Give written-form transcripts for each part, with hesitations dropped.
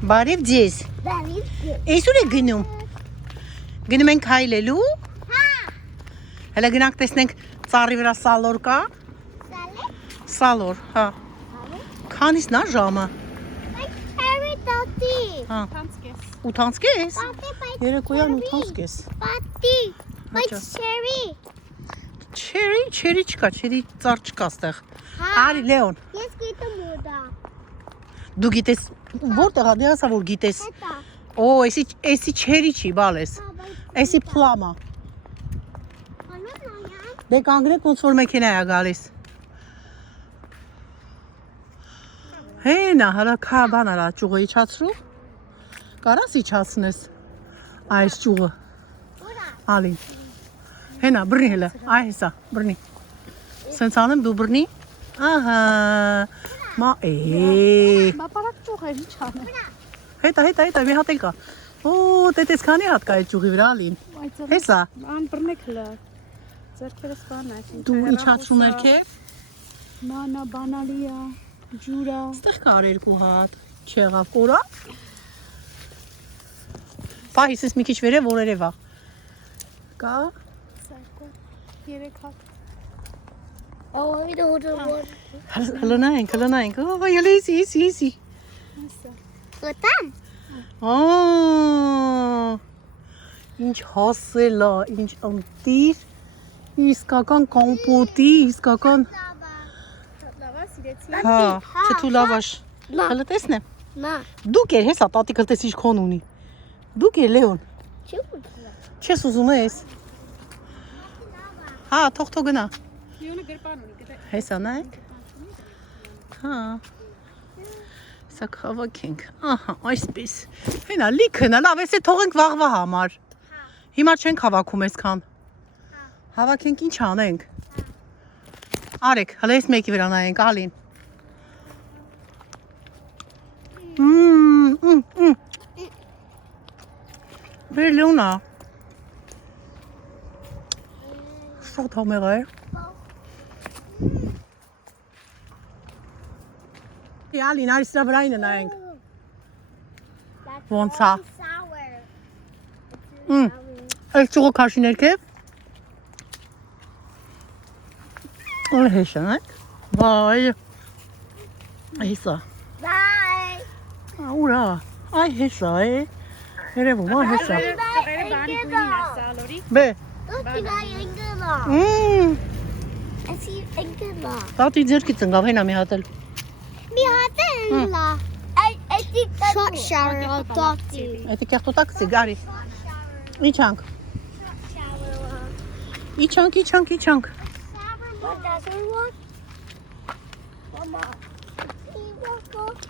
Բարև ձեզ։ Այսօր է գնում։ Գնում ենք հայլելու։ Հա։ Հələ գնանք տեսնենք ծառի վրա սալոր կա։ Սալոր, հա։ Քանիսն է ժամը։ Հա։ 8:30։ Երեկոյան 8:30։ Պատի։ Բայց չերի։ Չերի չկա, չերի ծառ չկա այստեղ։ Արի Լեոն։ Ես գիտեմ ուտա։ Դու գիտես որտեղ է, դե ասա որ գիտես։ Օ, էսի չերի չի, բալես։ Էսի պլամա։ Դե կանգնեք ոնց որ մեքենա է գալիս։ Հենա, հələ քա բան արա, ճյուղը իջացրու։ Կարաս իջացնես այս ճյուղը։ Ալին։ Հենա, բռնի հələ, այ հեսա, բռնի։ Սենց անեմ դու բռնի։ Ահա։ Մա Մապարակ ճյուղ է, ինչ անեմ։ Հետա, մի հատ էլ կա։ Օ, տետես քանի հատ կա այդ ճյուղի վրա Ալին։ Հեսա։ Ան բռնեք հլը։ Ձերքերս բան է։ Դու իջացրում ես քե։ Մանա բանալիա, ջուրա։ Ստեղ կար երկու հատ։ Չեղավ կորա։ Պահիսս մի քիչ վերև որերև է։ Կա։ Երեք հատ։ Oh, I don't know what. Հլնայինք։ Ո, յելիսի։ Ուտամ։ Ինչ հասել է, ինչ ընտիր։ Իսկական կոմպոտի, իսկական։ Լավա սիրեցի։ Հա, չթու լավաշ։ Հələ տեսնեմ։ Նա։ Դուք էր հեսա տատիկը տես ինչ քոն ունի։ Դուք էր Լեոն։ Չի ուտա։ Չես ուզում ես։ Հա, թող գնա։ Լիոնը գրպան ունի, գտե։ Հեսա նայեք։ Հա։ Սա հավաքենք։ Ահա, այսպես։ Հենա լիքն է, լավ, էսե թողենք վաղվա համար։ Հիմա չենք հավաքում այսքան։ Հավաքենք ինչ անենք։ Արեք, հələ այս մեկի վրա նայենք, Ալին։ Բեր Լեոնա։ Շատ համեղ է։ Ալին, արի սրա վրայինը նայենք։ Ոնց է։ Այս ճուղը քաշի ներքև։ Օլ հեշա, նայք։ Վայ։ Հեսա։ Bye. Ուրա, այ հեսա է։ Երևում, այ հեսա։ Ծղերը բանի գույնն է, սալորի։ Բե։ Look, I engela. I see engela. Տատի ձերքի ծնգավ, հենա մի հատ էլ։ Mi hatella. I think that's short shower. Doctor. Էդի կեղտոտակցի, գարի։ Իչանք։ Իչանք։ What does it want? Mama.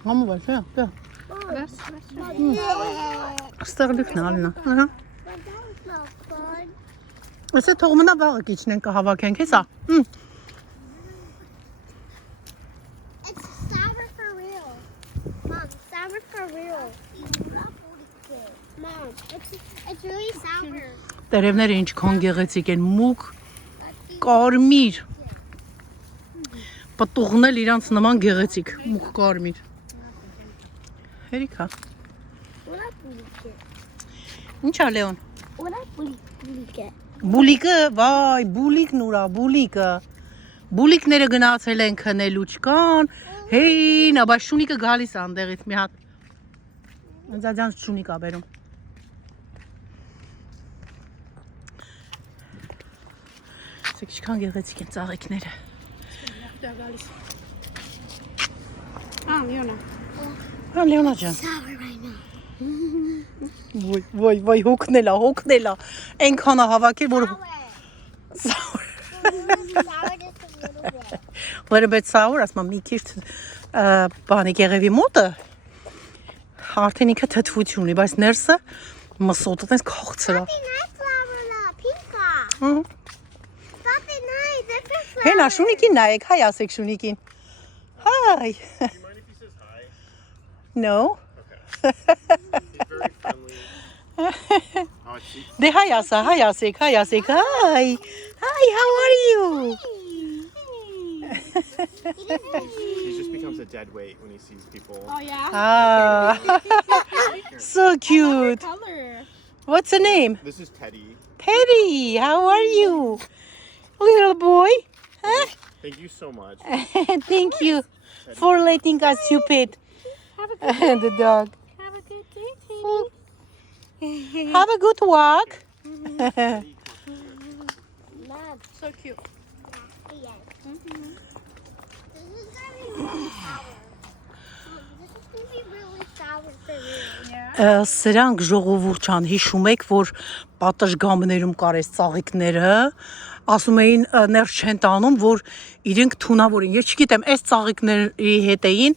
Համու վայ, դե։ Ստեղ լիքն է Ալինա։ Ահա։ Ասե թող մնա վաղը կիչնենք կհավաքենք, հեսա։ It's sour for real. Mom, sour for real. Mom, it's really sour. Տերևները ինչքան գեղեցիկ են, մուկ, կարմիր։ Պտուղն էլ իրանց նման գեղեցիկ, մուկ կարմիր։ Հերիքա։ Ինչ է Լեոն։ Բուլիկը, վայ, բուլիկն ուրա, բուլիկը։ Բուլիկները գնացել են քնելու չկան։ Հեյնա, բայց շունիկը գալիս է անդեղից մի հատ։ Ձաջանց շունիկ է բերում։ Սեք ինչքան գեղեցիկ են ծաղիկները։ Դա գալիս։ Լիոնա։ Հա Լեոնա ջան։ Sour right now. Վայ, հոգնելա։ Այնքան է հավաքել, որ Sour. sour, Sour just a little bit. little bit sour, ասма մի քիչ բանի գեղևի մոտը արդեն ինքը թթվություն ունի, բայց ներսը մսոտը տես քաղցր է։ Something nice flower la, pinka. Ահա։ Something nice, different flower. Հենա շունիկին նայեք, հայ ասեք շունիկին։ Հայ։ Do you mind if he says hi? No. He's very friendly. Oh, Դե հայ ասեք, Hi, how are you? he's just become becomes a dead weight when he sees people. Oh yeah. Ah, so cute. Color. What's the name? This is Teddy. Teddy, how are you? Little boy? Huh? Thank you so much. Thank you for letting us you pet Have a good the dog. Have a good day, Have a good walk. Mom. So cute. Yes. This is gonna be really sour. This is gonna be really sour for real. Սրանք ժողովուրդ ջան, հիշում եք, որ պատշգամբներում կար այս ծաղիկները, ասում էին ներս չեն տանում, որ իրենք թունավոր են։ Ես չգիտեմ, այս ծաղիկների հետ էին,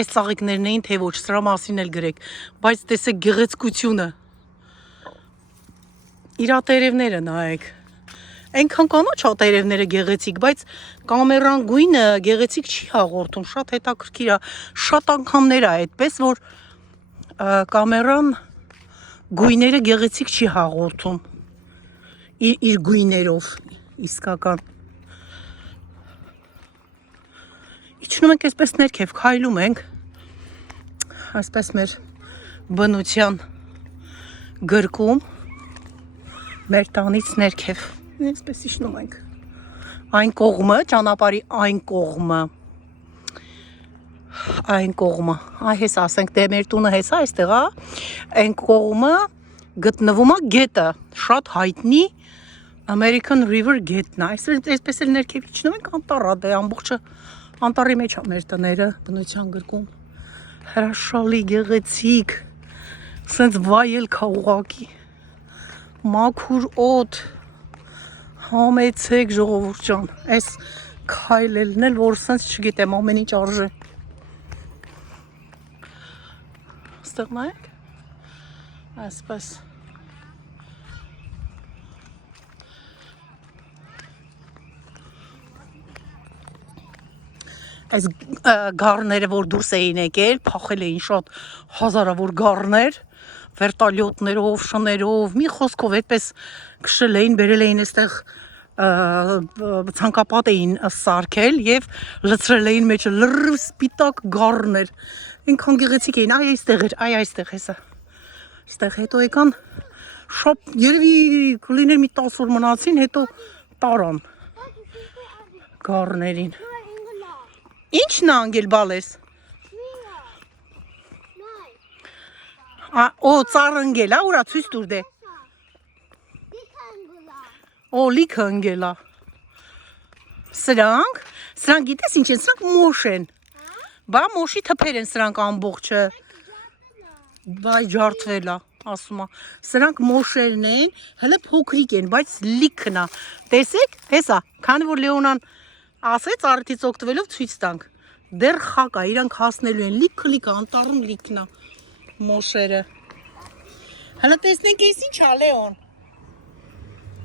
այս ծաղիկներն էին, թե ոչ, սրա մասին էլ գրեք, բայց տեսեք գեղեցկությունը։ Իրա տերևները նայեք։ Այնքան կանաչ է տերևները գեղեցիկ, բայց կամերան գույնը գեղեցիկ չի հաղորդում, շատ հետաքրքիր է, շատ անգամներ է այդպես, որ կամերան գույները գեղեցիկ չի հաղորդում իր գույներով իսկական իջնում ենք այսպես ներքև քայլում ենք այսպես մեր բնության գրկում մեր տանից ներքև այսպես իջնում ենք այն կողմը ճանապարհի այն կողմը, այ հես ասենք, դե մեր տունը հեսա այստեղ է, այն կողմը գտնվում է գետը, շատ հայտնի American River գետն է, այսպես էլ ներքև իջնում ենք անտառ, դե ամբողջը անտառի մեջ է մեր տները, բնության գրկում, հրաշալի գեղեցիկ, սենց վայել կա ուղղակի, մաքուր օդ, համեցեք ժողովուրդ ջան, այս քայլելն էլ, որ սենց չգիտեմ, ամեն ինչ արժե Ստեղ նայեք, այսպես այս գառները, որ դուրս էին եկել, փախել էին շատ հազարավոր գառներ, վերտալյոտներով, շներով, մի խոսքով այդպես քշել էին, բերել էին այստեղ ցանկապատ էին սարքել եւ լցրել էին մեջը լրիվ սպիտակ գառներ Ինքան գեղեցիկ էին, այ այստեղ էր, այ այստեղ հեսա Այստեղ հետո եկան շապ, երևի կլիներ մի 10 օր մնացին, հետո տարան գառներին Ինչն է անգել բալես Օ, ծառ ընգել, ուրա ցույց տուր դե Օ, լիքը ընգել է Սրանք գիտես ինչ են, սրանք մոշ են Բա մոշի թփեր են սրանք ամբողջը Բայ ջարդվել է, ասում է Սրանք մոշերն են, հələ փոքրիկ են, բայց լիքն է Տեսեք, հեսա, քանի որ Լեոնան ասեց առիթից օգտվելով ցույց տանք Դեռ խակ է, իրանք հասնելու են, լիքը անտառում լիքն է Մոշերը Հələ տեսնենք ես ինչ է Լեոն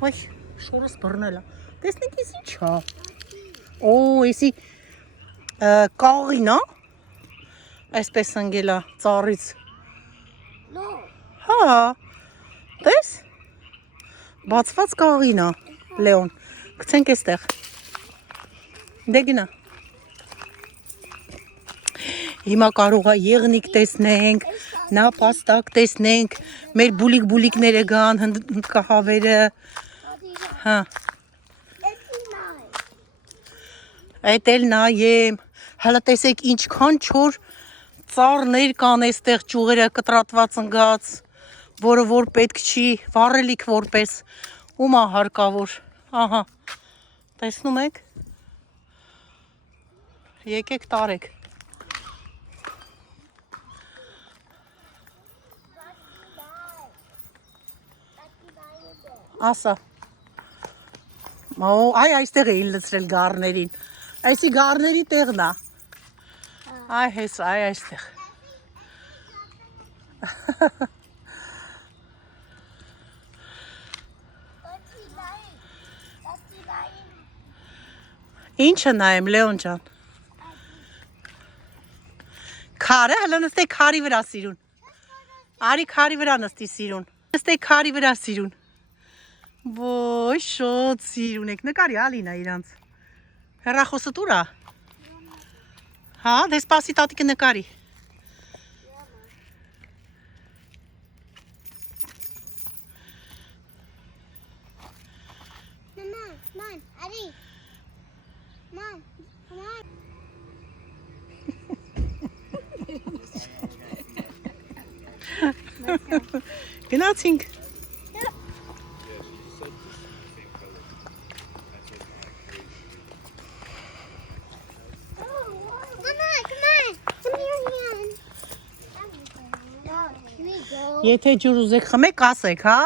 Ոյ, շորս բռնել է Տեսնենք ես ինչ է Օ, եսի կաղին է Այսպես ընգել է ծառից Հա, տես Բացված կաղին է Լեոն, գցենք էստեղ Դե գնա Հիմա կարող է եղնիկ տեսնենք, նապաստակ տեսնենք, մեր բուլիկ-բուլիկները գան, հնդկահավերը, հա, այդ էլ նայեմ, հələ տեսեք ինչքան չոր ծառներ կան այստեղ ճյուղերը կտրատված ընգած, որը որ պետք չի, վառելիք որպես, ում է հարկավոր, ահա, տեսնում եք, եկեք տարեք, Ասա, այ այստեղ էին լցրել գառներին, այսի գառների տեղն է, այ հեսա, այ այստեղ, Ինչը նայեմ, Լեոն ջան, քարը, հլը նստեք քարի վրա սիրուն, արի քարի վրա նստի սիրուն, նստեք քարի վրա սիրուն, Ոյ, շոտ սիրուն եք, նկարի ալինա իրանց, հեռախոսը տուր է, Հա, դե սպասի տատիկը նկարի։ Mama, come on, Eddie. Mom, come on. Գնացինք։ Mama, come on. Give me your hand. Here we go. Եթե ջուր ուզեք խմեք, ասեք, հա։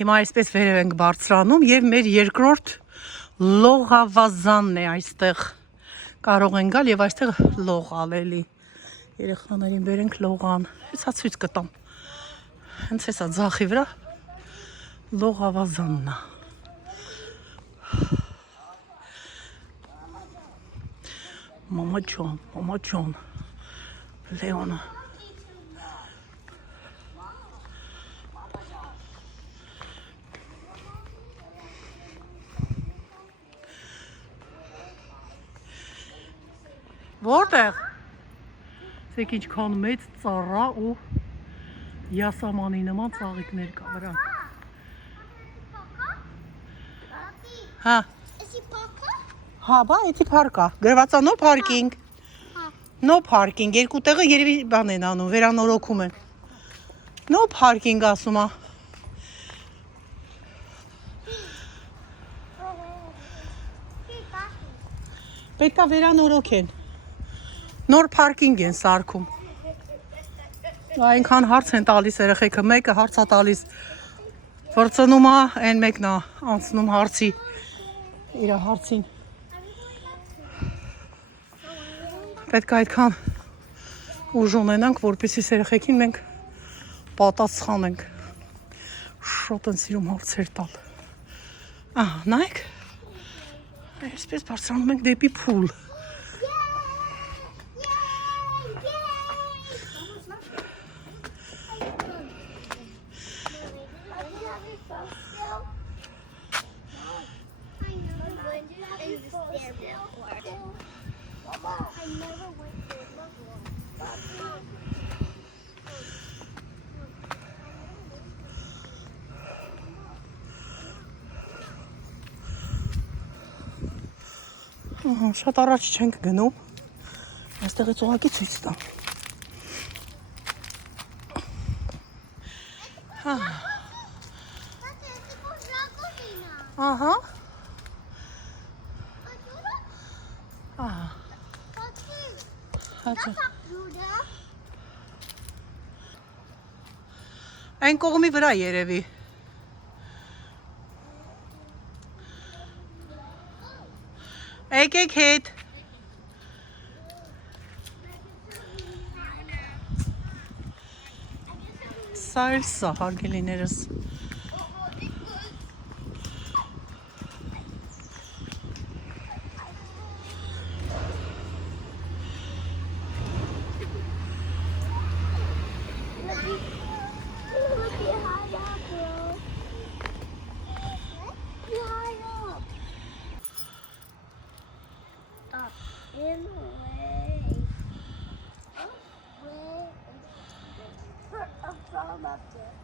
Հիմա այսպես վերև ենք բարձրանում եւ մեր երկրորդ լողավազանն է այստեղ։ Կարող են գալ եւ այստեղ լողալ էլի։ Երեխաներին բերենք լողան։ Հեսա ցույց կտամ։ Հենց հեսա ձախի վրա լողավազանն է։ Մամա ջան, Լեոնը։ Որտեղ։ Ցեք ինչքան մեծ ծառա ու յասամանի նման ծաղիկներ կա վրան։ Հա, Is he Papa? հա, բա, էդի փարկ է։ Գրված է no parking։ No parking, երկու տեղը երևի բան են անում, վերանորոգում են։ No parking ասում է։ Պետք է վերանորոգեն։ Նոր parking են սարքում։ Այնքան հարց են տալիս երեխեքը, մեկը հարց է տալիս, վրցնում է, այն մեկն է անցնում հարցի, իր հարցին։ Պետք է այդքան ուժ ունենանք, որպեսզի երեխեքին մենք պատասխանենք։ Շատ են սիրում հարցեր տալ։ Ահա, նայեք։ Այսպես բարձրանում ենք դեպի փուլ։ Շատ առաջ չենք գնում, այստեղից ուղղակի ցույց տամ։ Ահա։ Ահա։ Հաճա։ Այն կողմի վրա երևի։ Եկեք հետ։ Սա էլ սա, հարգելիներս։ In the way. From up there.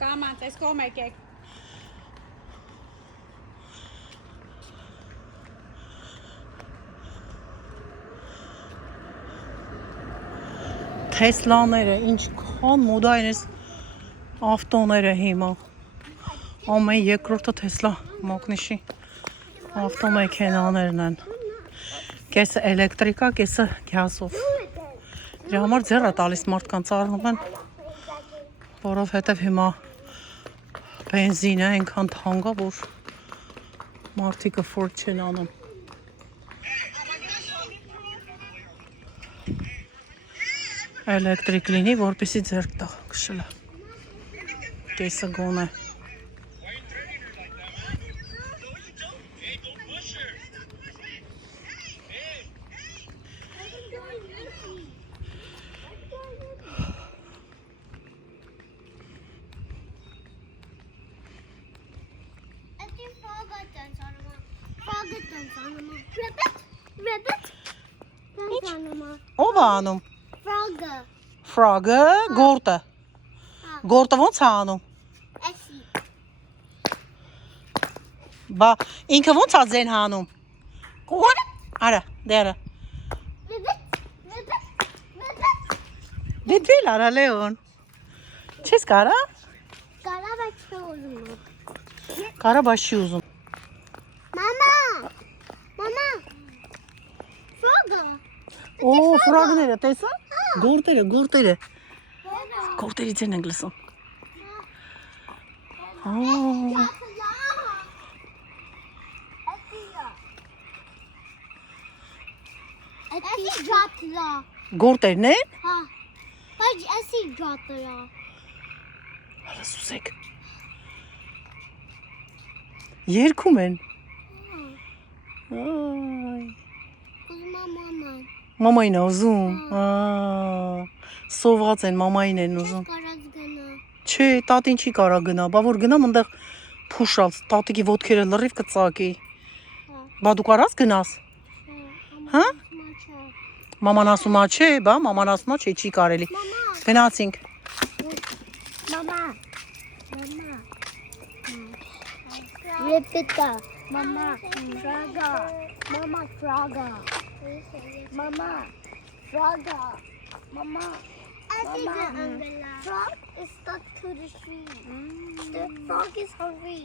Come on, let's go make it. Տեսլաները, ինչքան մոդա են այս ավտոները հիմա։ Ամեն երկրորդը Տեսլա մոգնիշի ավտոմեքենաներն են։ Կեսը էլեկտրիկա, կեսը գազով։ Դրա համար ձեռը տալիս մարդկանց առնում են Որովհետև հիմա բենզինը այնքան թանկ է, որ մարդիկ afford չեն անում։ Էլեկտրիկ լինի, որպեսի ձեռք տա քշելը։ Կեսը գոնե։ Ո՞վ է անում։ Frogger. Frogը, գորտը։ Գորտը ո՞նց է անում։ Essie. Բա ինքը ո՞նց է ձեն հանում։ Կողոն։ Արա, դե արա։ Դե դել արա Լեոն։ Չես կարա։ Կարա բայց չուզում։ Կարա բայց չի ուզում։ Մամա։ Մամա։ Frogger. Օ, ֆրագները, տեսա։ Գորտերը։ Գորտերի ձեն ենք լսում։ Օ, Essie dropped the. գորտերն են։ Ha. But Essie dropped the. Հələ սուսեք։ Երգում են։ Այ, Mama. մամային է ուզում։ Սոված են, մամային են ուզում։ Կարած գնա։ Չէ, տատին չի կարա գնա, բա որ գնամ այնտեղ փուշալ, տատիկի ոտքերը լրիվ կծակի։ Բա դու կարաս գնաս։ Հա? Մաման ասում է չէ, բա մաման ասում է չէ, չի կարելի։ Գնացինք։ Mama. Repeat. Mama. Frogger. Mama. Frogger. Mama. Frogger. Mama. Frog is stuck to the tree. The frog is hungry.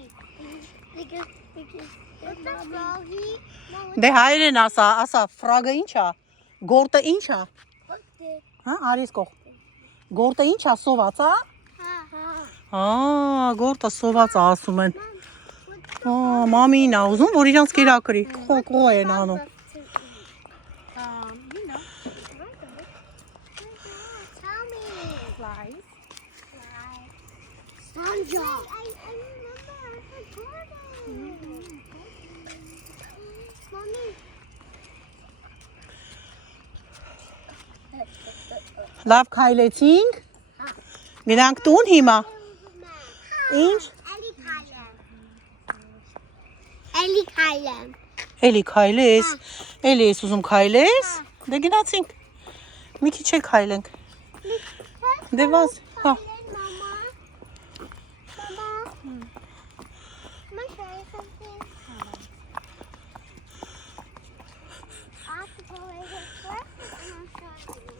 Because the froggy. Դե հայերեն ասա, ֆրագը ինչ է։ Գորտը ինչ է։ Հա, արիս կող։ Գորտը ինչ է, սոված է։ Գորտը սոված է ասում են։ Մամին է ուզում, որ իրանց կերակրի։ Քո են անում։ You know, Tell me. flies. Sandra. I remember. I forgot it. Mommy. Լավ քայլեցինք։ Գնանք տուն հիմա։ Ինչ։ Ellie Kylan. Էլի քայլես։ Էլի ես ուզում քայլես։ Դե գնացինք։ Մի քիչ է քայլենք։ Դե վազ, հա։ Mama. Can I show you something? I have to go right here first and I'll show you.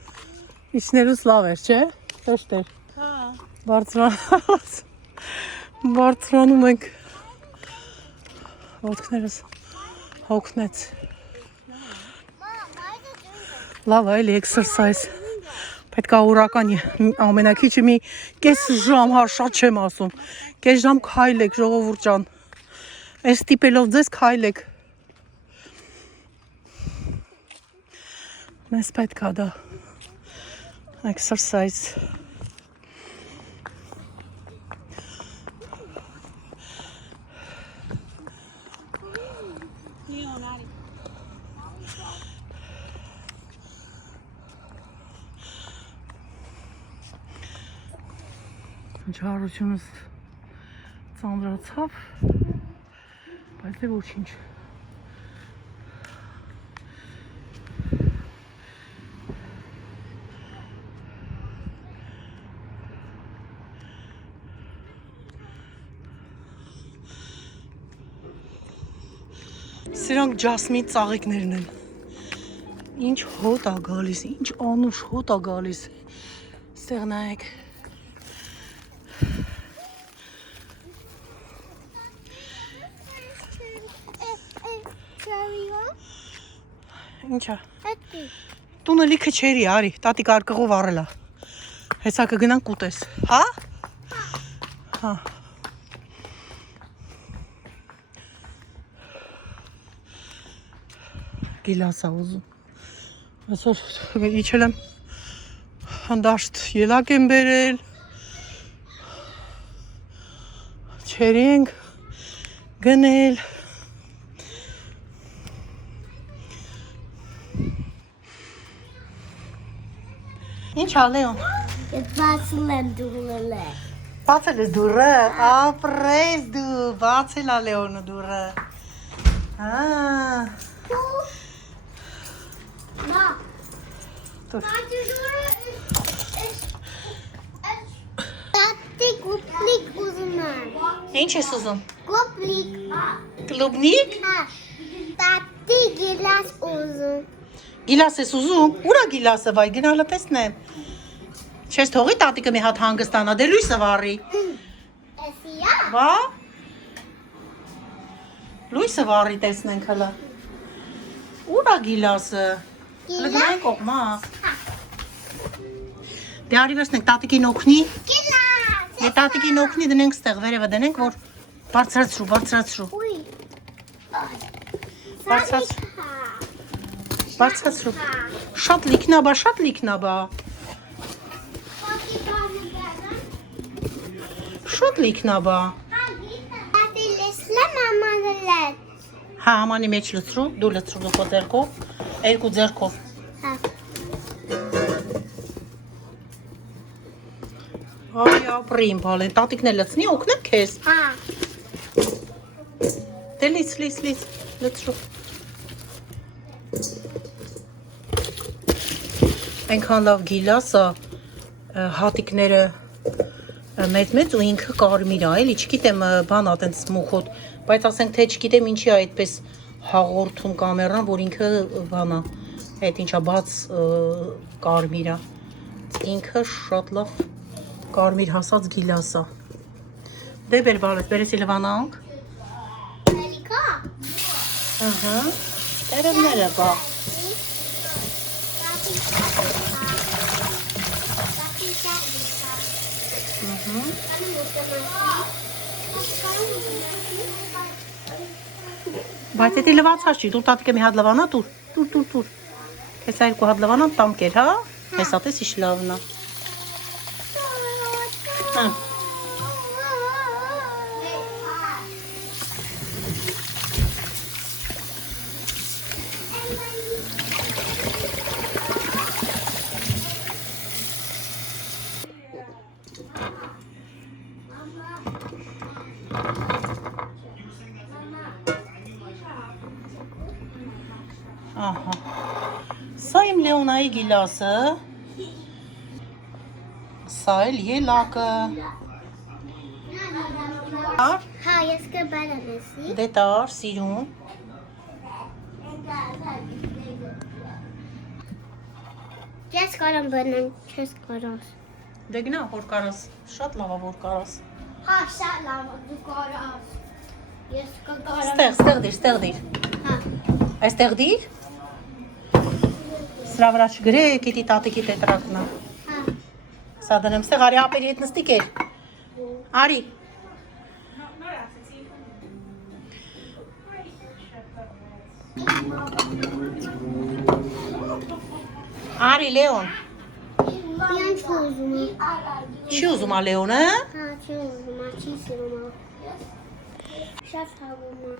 Իջներուս լավ էր, չէ։ Տեստեր։ Հա։ Բարձրանում ենք։ Ոտքներս հոգնեց։ Mom, why is it doing this? Լավ է, էլի էքսերսայզ։ Պետք է օրական ամենակիչը մի կես ժամ, հա, շատ չեմ ասում։ Կես ժամ քայլեք, ժողովուրդ ջան։ Այս տիպելով ձեզ քայլեք։ Մեզ պետք է դա էքսերսայզ։ Leonardo. Չարությունս ծանրացավ, բայց դե ոչինչ։ Սրանք ջասմի ծաղիկներն են։ Ինչ հոտ է գալիս, ինչ անուշ հոտ է գալիս։ Ստեղ նայեք։ Ինչա։ Տունը լիքը չերի, արի, տատիկ արկղով առել է։ Հեսա կգնանք ուտես, հա։ Հա։ Գիլասա ուզում։ Այսօր իջել եմ հանդաշտ ելակ եմ բերել։ Չերի ենք գնել։ Ինչ ա Լեոն։ Բացել եմ դուրը։ Բացել է դուրը, ապրես դու, բացել ա Լեոնը դուրը։ Մա, Դուր։ բացի դուրը տատի կուպլիկ ուզում եմ։ Ինչ ես ուզում։ Կուպլիկ, Կլուբնիկ։ հա, տատի գիլաս ուզում։ Գիլաս ես ուզում։ Ուրա գիլասը վայ գնալը տեսնեմ։ Չես թողի տատիկը մի հատ հանգստանա, դե լույսը վառի։ Էսիա։ Վա։ Լույսը վառի տեսնենք հլը։ Ուրա գիլասը։ Հլը գնային կողմա։ Դե արի վերցնենք տատիկին օգնի։ Գիլաս։ Դե տատիկին օգնի դնենք ստեղ վերևը դնենք, որ բարձրացրու։ Ուй։ Բարձրացրու։ Բարձրացրու։ Շատ լիքնաբա։ Շատ լիքնաբա։ Տատի լեսլեմ ամանելետ։ Հա, համանի մեջ լցրու, դու լցրու քո ձեռքով, երկու ձեռքով։ Հա։ Այ ապրիմ բալեն, տատիկն է լցնի, օգնեմ քեզ։ Հա։ Դե լից, լցրու։ Այնքան լավ գիլասը, հատիկները մեծ ու ինքը կարմիր ա, էլի, չգիտեմ բան ա տենց մուխոտ, բայց ասենք թե չգիտեմ ինչի ա այդպես հաղորդում կամերան, որ ինքը բան ա, այդ ինչա բաց կարմիր ա, ինքը շատ լավ կարմիր հասած գիլաս ա։ Դե բեր բալես, բերես իլվանանք։ Մելիկա։ Ահա, տերևները բա։ Բայց էդի լվացած չի, դուր տատիկը մի հատ լվանա, տուր։ Կեսա երկու հատ լվանա, տամ կեր, հա? Հեսա տես իշ լավնա։ Հա։ Ահա։ Սա իմ Լեոնայի գիլասը։ Սա էլ ելակը։ Հա, ես կբերեմ էսի։ Դե տար, սիրուն։ Ես կարամ բնեմ, չես կարաս։ Դե գնա, որ կարաս։ Շատ լավ ա, որ կարաս։ Հա, շատ լավ, դու կարաս։ Ես կկարամ։ Ստեղ դիր։ Հա։ Այստեղ դիր։ Սրա վրա չգրե, գիտի տատիկի տետրակնա։ Հա։ Սա դնեմ ստեղ, արի ապերի հետ նստի կեր։ Արի։ Արի Լեոն։ Իան չուզում եմ։ Չի ուզում ա Լեոնը։ Հա, չի ուզում եմ, չի սիրում եմ։ Շատ հավում եմ։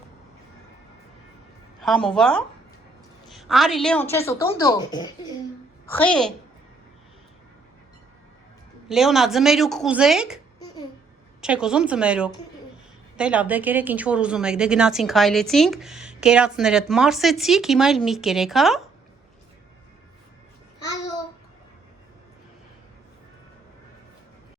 Համով ա։ Արի Լեոն, չես ուտում դու։ Խե։ Լեոնա, ձմերուկ կուզեք։ Չեք ուզում ձմերուկ։ Դե լավ, դե կերեք ինչ որ ուզում եք։ Դե գնացինք, հայլեցինք, կերածներդ մարսեցիք, հիմա էլ մի կերեք, հա։